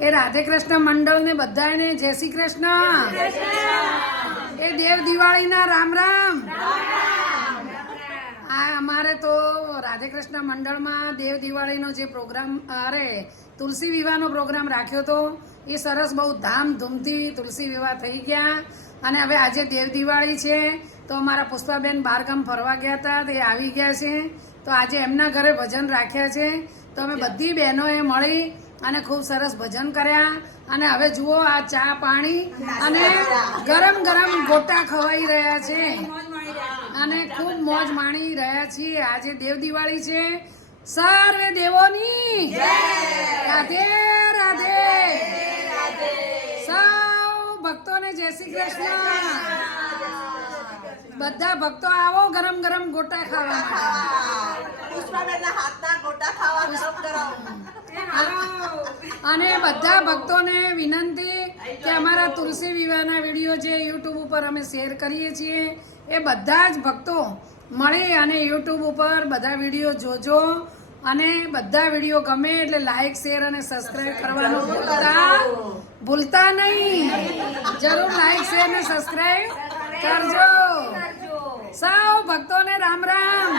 એ રાધે કૃષ્ણ મંડળ ને બધાને જય શ્રી કૃષ્ણ. એ દેવ દિવાળીના રામ રામ. આ અમારે તો રાધે કૃષ્ણ મંડળમાં દેવ દિવાળીનો જે પ્રોગ્રામ તુલસી વિવાહનો પ્રોગ્રામ રાખ્યો હતો એ સરસ બહુ ધામધૂમથી તુલસી વિવાહ થઈ ગયા. અને હવે આજે દેવ દિવાળી છે તો અમારા પુષ્પાબેન બહારગામ ફરવા ગયા હતા તે આવી ગયા છે. તો આજે એમના ઘરે ભજન રાખ્યા છે તો અમે બધી બહેનોએ મળી અને ખૂબ સરસ ભજન કર્યા. અને હવે જુઓ આ ચા પાણી અને ગરમ ગરમ ગોટા ખવાઈ રહ્યા છે અને ખૂબ મોજ માણી રહ્યા છીએ. આજે દેવ દિવાળી છે. સર્વે દેવોની રાધે રાધે. સૌ ભક્તોને જય શ્રી કૃષ્ણ. બધા ભક્તો આવો ગરમ ગરમ ગોટા ખાવા અને બધા ભક્તોને વિનંતી કે અમારા તુલસી વિવાહના વિડીયો જે યુટ્યુબ ઉપર અમે શેર કરીએ છીએ એ બધા જ ભક્તો મળી અને યુટ્યુબ ઉપર બધા વિડીયો જોજો. અને બધા વિડીયો ગમે એટલે લાઈક શેર અને સબસ્ક્રાઇબ કરવાનું ભૂલતા નહીં. જરૂર લાઈક શેર અને સબસ્ક્રાઇબ કરજો. સૌ ભક્તોને રામ રામ.